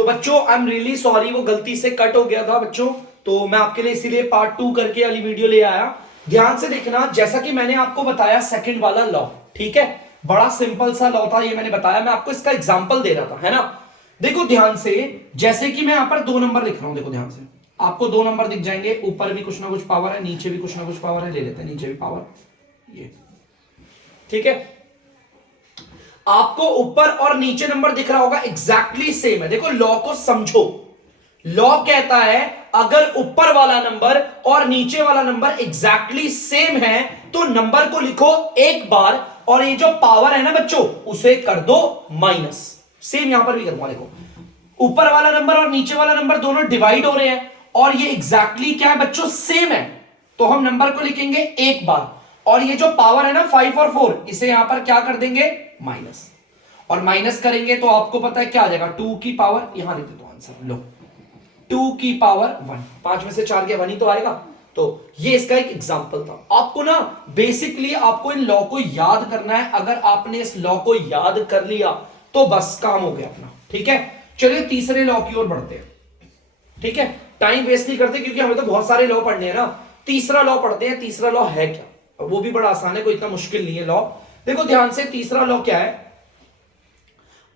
तो बच्चों I am really sorry, वो गलती से कट हो गया था बच्चों, तो मैं आपके लिए इसीलिए पार्ट 2 करके वाली वीडियो ले आया। ध्यान से देखना, जैसा कि मैंने आपको बताया सेकंड वाला लॉ, ठीक है, बड़ा सिंपल सा लॉ था ये, मैंने बताया, मैं आपको इसका एग्जांपल दे रहा था, है ना। देखो ध्यान से, जैसे कि मैं यहां पर 2 नंबर लिख रहा हूं, देखो ध्यान से, आपको 2 नंबर दिख जाएंगे, ऊपर भी कुछ ना कुछ पावर है, नीचे भी कुछ ना कुछ पावर है, ले लेते हैं नीचे भी पावर, ये ठीक है। आपको ऊपर और नीचे नंबर दिख रहा होगा, एग्जैक्टली सेम है। देखो लॉ को समझो, लॉ कहता है अगर ऊपर वाला नंबर और नीचे वाला नंबर एग्जैक्टली सेम है तो नंबर को लिखो एक बार, और ये जो पावर है ना बच्चों उसे कर दो माइनस। सेम यहां पर भी करूंगा, देखो ऊपर वाला नंबर और नीचे वाला नंबर दोनों डिवाइड हो रहे हैं और ये एग्जैक्टली क्या है बच्चों, सेम है, तो हम नंबर को लिखेंगे एक बार, और ये जो पावर है ना 5 और 4 इसे यहां पर क्या कर देंगे, माइनस, और माइनस करेंगे तो आपको पता है क्या आ जाएगा, 2 की पावर, यहां लिख देता हूं आंसर, लो 2 की पावर 1, 5 में से 4 गया 1 ही तो आएगा। तो ये इसका एक एग्जांपल था। आपको ना बेसिकली आपको इन लॉ को याद करना है, अगर आपने इस लॉ को याद कर लिया तो बस काम हो गया अपना, ठीक है। चलिए तीसरे लॉ की ओर बढ़ते हैं, ठीक है, टाइम वेस्ट नहीं करते क्योंकि हमें तो बहुत सारे लॉ पढ़ने हैं ना। तीसरा लॉ पढ़ते हैं, तीसरा लॉ है क्या, वो भी बड़ा आसान है, कोई इतना मुश्किल नहीं है लॉ। देखो ध्यान से, तीसरा लॉ क्या है,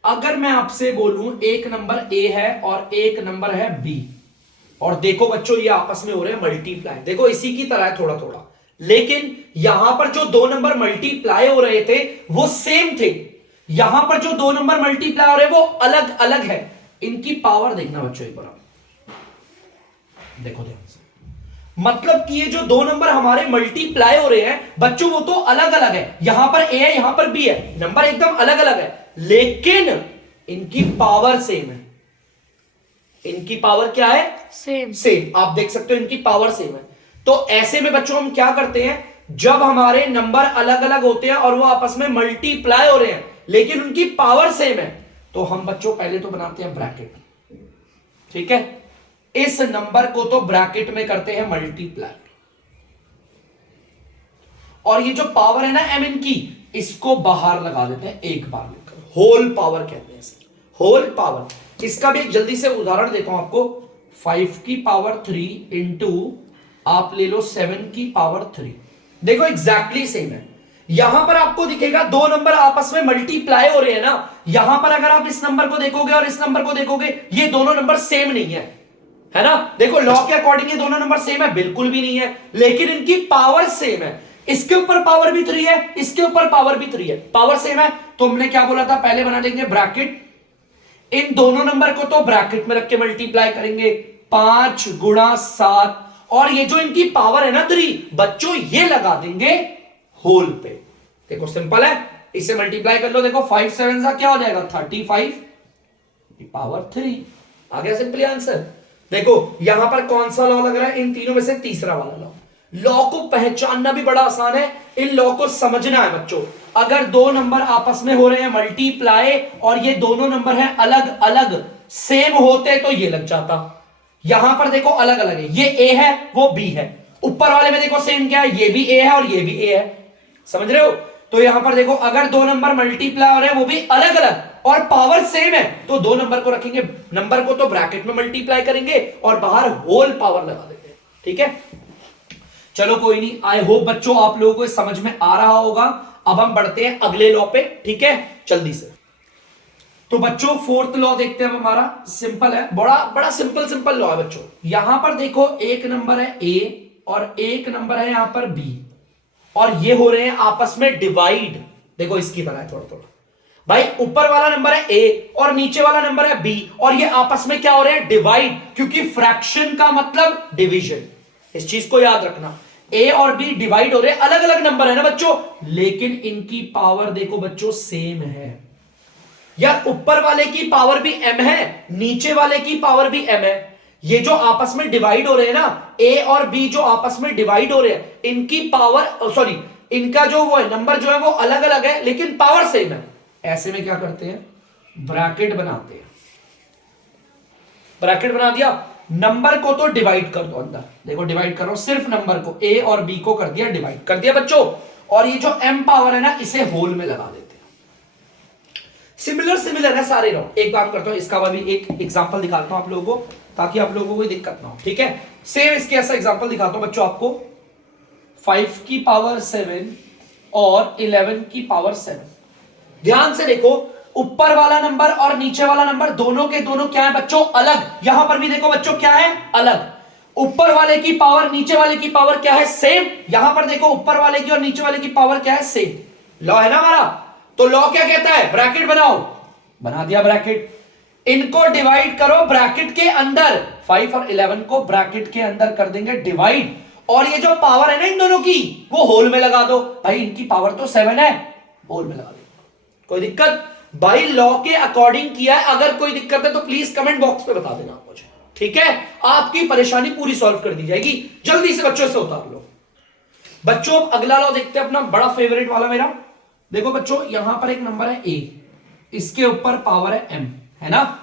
अगर मैं आपसे बोलूं एक नंबर ए है और एक नंबर है बी, और देखो बच्चों ये आपस में हो रहे हैं मल्टीप्लाई, देखो इसी की तरह है थोड़ा थोड़ा, लेकिन यहां पर जो 2 नंबर मल्टीप्लाई हो रहे थे वो सेम थे, यहां पर जो 2 नंबर मल्टीप्लाई हो रहे हैं वो अलग अलग है। इनकी पावर देखना बच्चों एक बार, देखो ध्यान से, मतलब कि ये जो 2 नंबर हमारे मल्टीप्लाई हो रहे हैं बच्चों वो तो अलग अलग है, यहां पर ए है यहां पर बी है, नंबर एकदम अलग अलग है, लेकिन इनकी पावर सेम है। इनकी पावर क्या है, सेम। सेम, आप देख सकते हो इनकी पावर सेम है। तो ऐसे में बच्चों हम क्या करते हैं, जब हमारे नंबर अलग अलग होते हैं और वो आपस में मल्टीप्लाई हो रहे हैं लेकिन उनकी पावर सेम है, तो हम बच्चों पहले तो बनाते हैं ब्रैकेट, ठीक है, इस नंबर को तो ब्रैकेट में करते हैं मल्टीप्लाई, और ये जो पावर है ना m इनकी, इसको बाहर लगा देते हैं एक बार लेकर, होल पावर कहते हैं इसे, होल पावर। इसका भी एक जल्दी से उदाहरण देता हूं आपको, 5 की पावर 3 इंटू आप ले लो 7 की पावर 3, देखो एग्जैक्टली सेम है। यहां पर आपको दिखेगा 2 नंबर आपस में मल्टीप्लाई हो रहे हैं ना, यहां पर अगर आप इस नंबर को देखोगे और इस नंबर को देखोगे ये दोनों नंबर सेम नहीं है ना। देखो लॉ के अकॉर्डिंग ये दोनों नंबर सेम है, बिल्कुल भी नहीं है, लेकिन इनकी पावर सेम है, इसके ऊपर पावर भी 3 है, इसके ऊपर पावर भी 3 है, पावर सेम है, तो हमने क्या बोला था, पहले बना देंगे ब्रैकेट, इन दोनों नंबर को तो ब्रैकेट में रख के मल्टीप्लाई करेंगे, 5 गुणा 7, और ये जो इनकी पावर है ना 3 बच्चों ये लगा देंगे होल पे। देखो सिंपल है, इसे मल्टीप्लाई कर लो, देखो 5 7 सा क्या हो जाएगा 35 पावर 3, आ गया सिंपली आंसर। देखो यहां पर कौन सा लॉ लग रहा है, इन तीनों में से तीसरा वाला लॉ। लॉ को पहचानना भी बड़ा आसान है, इन लॉ को समझना है बच्चों। अगर 2 नंबर आपस में हो रहे हैं मल्टीप्लाई और ये दोनों नंबर हैं अलग अलग, सेम होते तो ये लग जाता, यहां पर देखो अलग अलग है, ये ए है वो बी है, ऊपर वाले में देखो सेम क्या है, ये भी ए है और ये भी ए है, समझ रहे हो। तो यहां पर देखो अगर 2 नंबर मल्टीप्लाई हो रहे हैं वो भी अलग अलग और पावर सेम है, तो 2 नंबर को रखेंगे, नंबर को तो ब्रैकेट में मल्टीप्लाई करेंगे और बाहर होल पावर लगा देंगे, ठीक है। चलो कोई नहीं, आई होप बच्चों आप लोगों को समझ में आ रहा होगा। अब हम बढ़ते हैं अगले लॉ पे, ठीक है, जल्दी से। तो बच्चों फोर्थ लॉ देखते हैं हमारा, सिंपल है, बड़ा बड़ा सिंपल लॉ है बच्चों। यहां पर देखो एक नंबर है ए और एक नंबर है यहां पर बी, और ये हो रहे हैं आपस में डिवाइड, देखो इसकी तरह है थोड़ा थोड़ा भाई, ऊपर वाला नंबर है ए और नीचे वाला नंबर है बी, और ये आपस में क्या हो रहे हैं, डिवाइड, क्योंकि फ्रैक्शन का मतलब डिवीजन, इस चीज को याद रखना। ए और बी डिवाइड हो रहे हैं, अलग अलग नंबर है ना बच्चों, लेकिन इनकी पावर देखो बच्चों सेम है। यार ऊपर वाले की पावर भी m है, नीचे वाले की पावर भी m है, ये जो आपस में डिवाइड हो रहे हैं ना, a और b जो आपस में डिवाइड हो रहे हैं, इनकी पावर सॉरी इनका जो वो है नंबर जो है वो अलग अलग है लेकिन पावर सेम है। ऐसे में क्या करते हैं, ब्रैकेट बनाते हैं, ब्रैकेट बना दिया, नंबर को तो डिवाइड कर दो अंदर, देखो डिवाइड करो, सिर्फ नंबर को a और b को कर दिया डिवाइड, कर दिया बच्चों, और ये जो m पावर है ना इसे होल में लगा देते हैं। सिमिलर सिमिलर है सारे लॉ। एक काम करता हूं, इसका भी एक एग्जांपल दिखाता हूं आप लोगों को, ताकि आप लोगों को कोई दिक्कत ना हो। ठीक है, सेम इसके ऐसा एग्जांपल दिखाता हूं बच्चों आपको। 5 की पावर 7 और 11 की पावर 7। ध्यान से देखो, ऊपर वाला नंबर और नीचे वाला नंबर दोनों के दोनों क्या है बच्चों, अलग। यहां पर भी देखो बच्चों क्या है, अलग। ऊपर वाले की पावर नीचे वाले की पावर क्या है, सेम। यहां पर देखो ऊपर वाले की और नीचे वाले की पावर क्या है, सेम। लॉ है ना हमारा। तो लॉ क्या कहता है, ब्रैकेट बनाओ, बना दिया ब्रैकेट। इनको डिवाइड करो ब्रैकेट के अंदर, 5 और 11 को ब्रैकेट के अंदर कर देंगे डिवाइड, और ये जो पावर है ना इन दोनों की, वो होल में लगा दो। भाई इनकी पावर तो 7 है, होल में लगा दो, कोई दिक्कत। भाई लॉ के अकॉर्डिंग किया है। अगर कोई दिक्कत है तो प्लीज कमेंट बॉक्स पे बता देना मुझे, ठीक है। आपकी परेशानी पूरी सॉल्व कर दी जाएगी। जल्दी से बच्चों से उतार लो। बच्चों अगला लॉ देखते हैं, अपना बड़ा फेवरेट वाला मेरा। देखो बच्चों, यहां पर एक नंबर है a, इसके ऊपर पावर है m, है ना,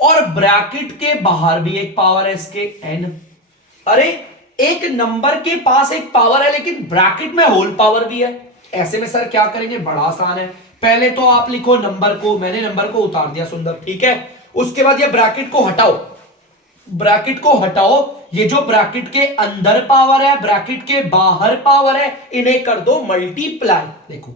और ब्रैकेट के बाहर भी एक पावर है इसके n। अरे एक नंबर के पास एक पावर है लेकिन ब्रैकेट में होल पावर भी है। ऐसे में सर क्या करेंगे, बड़ा आसान है। पहले तो आप लिखो नंबर को, मैंने नंबर को उतार दिया, सुंदर, ठीक है। उसके बाद ये ब्रैकेट को हटाओ, ब्रैकेट को हटाओ। ये जो ब्रैकेट के अंदर पावर है, ब्रैकेट के बाहर पावर है, इन्हें कर दो मल्टीप्लाई। देखो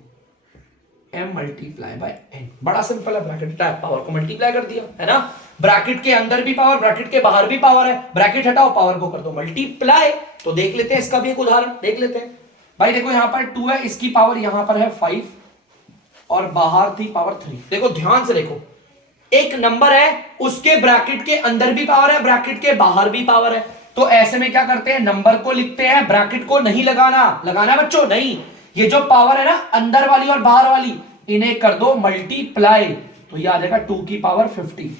m मल्टीप्लाई बाय n, बड़ा सिंपल है। ब्रैकेट पावर को मल्टीप्लाई कर दिया, है ना। ब्रैकेट के अंदर भी पावर, ब्रैकेट के बाहर भी पावर है। ब्रैकेट हटाओ, पावर को कर दो मल्टीप्लाई। तो देख लेते हैं इसका भी एक उदाहरण, देख लेते हैं। भाई देखो यहां पर 2 है, इसकी पावर यहां पर है 5 और बाहर थी पावर 3। देखो ध्यान से देखो, एक नंबर है, उसके ब्रैकेट के अंदर भी पावर है, ब्रैकेट के बाहर भी पावर है। तो ऐसे में क्या करते हैं, नंबर को लिखते हैं, ब्रैकेट को नहीं लगाना, लगाना बच्चों नहीं। ये जो पावर है ना अंदर वाली और बाहर वाली, इन्हें कर दो मल्टीप्लाई। तो ये आ जाएगा 2 की पावर 15।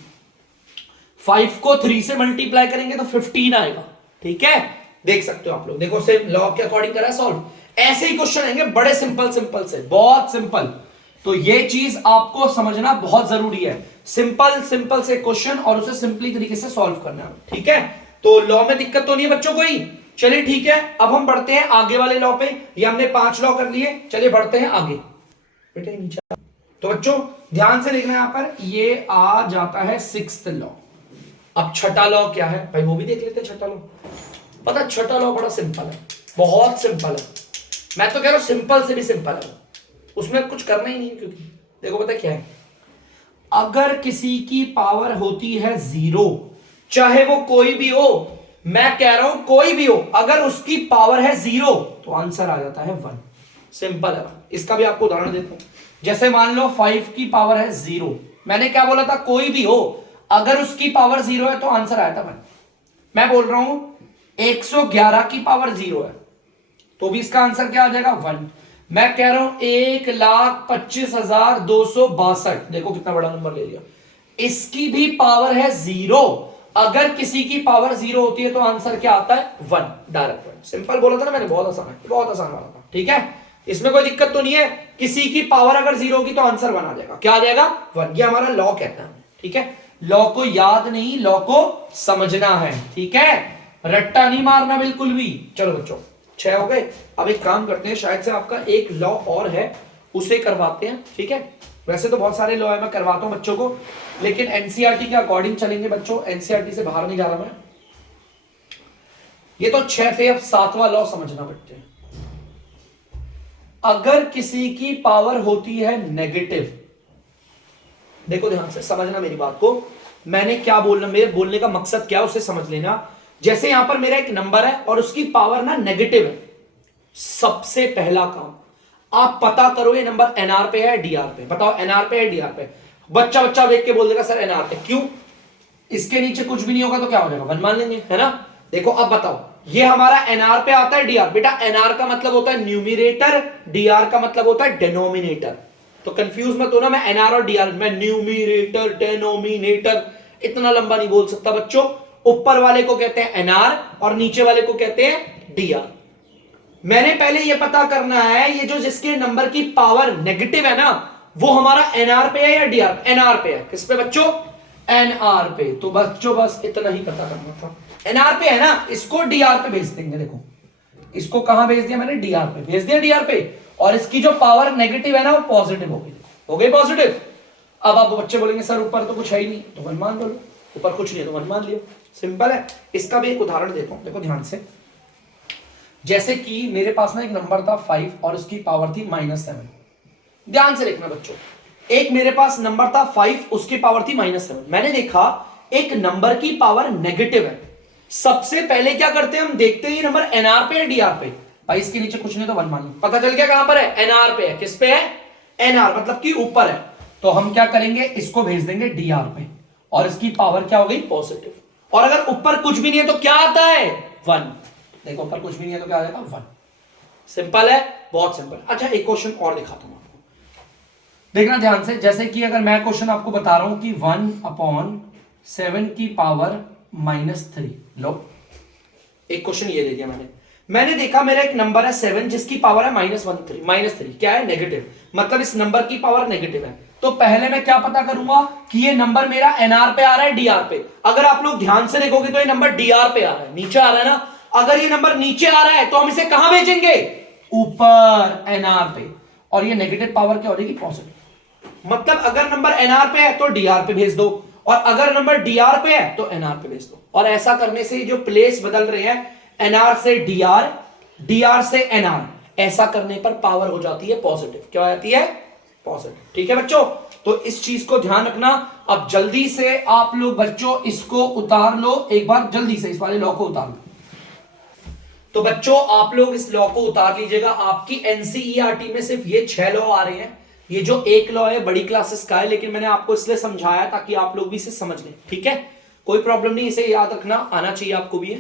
5 को 3 से मल्टीप्लाई करेंगे तो 15 आएगा, ठीक है। देख सकते हो आप लोग, देखो सेम लॉ के अकॉर्डिंग करा सॉल्व। ऐसे ही क्वेश्चन आएंगे बड़े सिंपल सिंपल से, बहुत सिंपल। तो ये चीज आपको समझना बहुत जरूरी है। सिंपल सिंपल से क्वेश्चन और उसे सिंपली तरीके से सॉल्व करना, ठीक है। तो लॉ में दिक्कत तो नहीं है बच्चों कोई। चलिए ठीक है, अब हम बढ़ते हैं आगे वाले लॉ पे। ये हमने 5 लॉ कर लिए, चलिए बढ़ते हैं आगे। बेटे नीचे। तो बच्चों ध्यान से देखना, यहां पर ये आ जाता है 6th लॉ। अब छठा लॉ क्या है भाई, वो भी देख लेते हैं। छठा लॉ, पता छठा लॉ बड़ा सिंपल है, बहुत सिंपल है। मैं तो कह रहा हूं सिंपल से भी सिंपल है, उसमें कुछ करना ही नहीं है। क्योंकि देखो पता क्या है, अगर किसी की पावर होती है 0, चाहे वो कोई भी हो, मैं कह रहा हूं कोई भी हो, अगर उसकी पावर है 0 तो आंसर आ जाता है 1। सिंपल है। इसका भी आपको उदाहरण देता हूं। जैसे मान लो 5 की पावर है 0, मैंने क्या बोला था, कोई भी हो अगर उसकी पावर 0 है तो आंसर आया था 1। मैं बोल रहा हूं 111 की पावर 0 है तो भी इसका आंसर क्या आ जाएगा, 1। मैं कह रहा हूं 1,25,262, देखो कितना बड़ा नंबर ले लिया। इसकी भी पावर है 0, अगर किसी की पावर 0 होती है तो आंसर क्या आता है, 1। डायरेक्ट 1। सिंपल बोला था ना मैंने, बहुत आसान है, बहुत आसान वाला था, ठीक है। इसमें कोई दिक्कत तो नहीं है। किसी की पावर अगर 0 होगी तो आंसर 1 आ जाएगा। क्या आ जाएगा, 1। ये हमारा लॉ कहता है, ठीक है। लॉ को याद नहीं, लॉ को समझना है, ठीक है। रट्टा नहीं मारना बिल्कुल भी। चलो बच्चों 6 हो गए। अब एक काम करते हैं, शायद से आपका एक लॉ और है, उसे करवाते हैं, ठीक है। वैसे तो बहुत सारे लॉ है, मैं करवाता हूं बच्चों को, लेकिन एनसीईआरटी के अकॉर्डिंग चलेंगे बच्चों। एनसीईआरटी से बाहर नहीं जा रहा मैं। ये तो 6 थे, अब 7वां लॉ समझना बच्चे। अगर किसी की पावर होती है नेगेटिव, देखो ध्यान से समझना मेरी बात को, मैंने क्या बोलना, मेरे बोलने का मकसद क्या उसे समझ लेना। जैसे यहां पर मेरा एक नंबर है और उसकी पावर ना नेगेटिव है, सबसे पहला काम आप पता करो ये नंबर एनआर पे है डीआर पे। बताओ एनआर पे है डीआर पे। बच्चा बच्चा देख के बोल देगा सर एनआर पे। क्यों, इसके नीचे कुछ भी नहीं होगा तो क्या हो जाएगा, 1 मान लेंगे, है ना। देखो अब बताओ, ये हमारा एनआर पे आता है डीआर। बेटा एनआर का मतलब होता है न्यूमिनेटर, डीआर का मतलब होता है डिनोमिनेटर। तो कंफ्यूज मत होना, मैं एनआर और डीआर, मैं न्यूमिनेटर डिनोमिनेटर इतना लंबा नहीं बोल सकता बच्चों। ऊपर वाले को कहते हैं एनआर और नीचे वाले को कहते हैं डीआर। मैंने पहले ये पता करना है, ये जो जिसके नंबर की पावर नेगेटिव है ना, वो हमारा एनआर पे है या डीआर, एनआर पे है। किस पे बच्चों, एनआर पे। तो बच्चों बस इतना ही पता करना था, एनआर पे है ना, इसको डीआर पे भेज देंगे। देखो इसको कहां भेज दिया मैंने, डीआर पे भेज दिया, डीआर पे। और इसकी जो पावर नेगेटिव है ना वो पॉजिटिव होगी, हो गई पॉजिटिव। अब आप बच्चे बोलेंगे सर ऊपर तो कुछ है ही नहीं, तो 1 मान लो, ऊपर कुछ नहीं है तो 1 मान लियो, सिंपल है। इसका भी एक उदाहरण देता हूं, देखो ध्यान से। जैसे कि मेरे पास ना एक नंबर था 5 और उसकी पावर थी -7। ध्यान से देखना बच्चों, एक मेरे पास नंबर था 5, उसकी पावर थी -7। मैंने देखा एक नंबर की पावर नेगेटिव है, सबसे पहले क्या करते हैं हम, देखते हैं ये नंबर एनआर पे है डीआर पे। भाई इसके नीचे कुछ नहीं तो 1 मान लो, पता चल गया कहां पर है, एनआर पे है। किस पे है, एनआर मतलब कि ऊपर है। तो हम क्या करेंगे, इसको भेज देंगे डीआर पे और इसकी पावर क्या हो गई, पॉजिटिव। और अगर ऊपर कुछ भी नहीं है तो क्या आता है, 1। देखो ऊपर कुछ भी नहीं है तो क्या आ जाएगा, 1। सिंपल है, बहुत सिंपल। अच्छा एक क्वेश्चन और दिखाता हूं आपको, देखना ध्यान से। जैसे कि अगर मैं क्वेश्चन आपको बता रहा हूं कि 1/7 की पावर -3, लो एक क्वेश्चन ये दे दिया मैंने देखा मेरा एक नंबर है 7 जिसकी पावर है -3 क्या है, नेगेटिव, मतलब इस नंबर की पावर नेगेटिव है। तो पहले मैं क्या पता करूंगा कि ये नंबर मेरा एनआर पे आ रहा है डीआर पे। अगर आप लोग ध्यान से देखोगे तो ये नंबर डीआर पे आ रहा है, नीचे आ रहा है ना। अगर ये नंबर नीचे आ रहा है तो हम इसे कहां भेजेंगे, ऊपर एनआर पे, और ये नेगेटिव पावर क्या हो जाएगी, पॉजिटिव। मतलब अगर नंबर एनआर पे है तो डीआर पे भेज दो, और अगर नंबर डीआर पे है तो एनआर पे भेज दो। और ऐसा करने से जो प्लेस बदल रहे हैं, एनआर से डीआर, डीआर से एनआर, ऐसा करने पर पावर हो जाती है पॉजिटिव। क्या हो जाती है, पॉजिटिव। ठीक है बच्चों, तो इस चीज को ध्यान रखना। अब जल्दी से आप लोग बच्चों इसको उतार लो एक बार, जल्दी से इस वाले लॉ को उतार लो। तो बच्चों आप लोग इस लॉ को उतार लीजिएगा। आपकी एनसीईआरटी में सिर्फ ये 6 लॉ आ रहे हैं। ये जो एक लॉ है बड़ी क्लासेस का है, लेकिन मैंने आपको इसलिए समझाया ताकि आप लोग भी इसे समझ लें। ठीक है, कोई प्रॉब्लम नहीं, इसे याद रखना, आना चाहिए आपको भी है।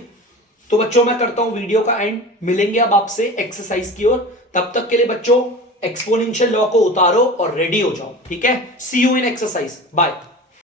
तो बच्चों मैं करता हूं वीडियो का एंड, मिलेंगे अब आपसे एक्सरसाइज की ओर। तब तक के लिए बच्चों एक्सपोनेंशियल लॉ को उतारो और रेडी हो जाओ। ठीक है, सी यू इन एक्सरसाइज, बाय।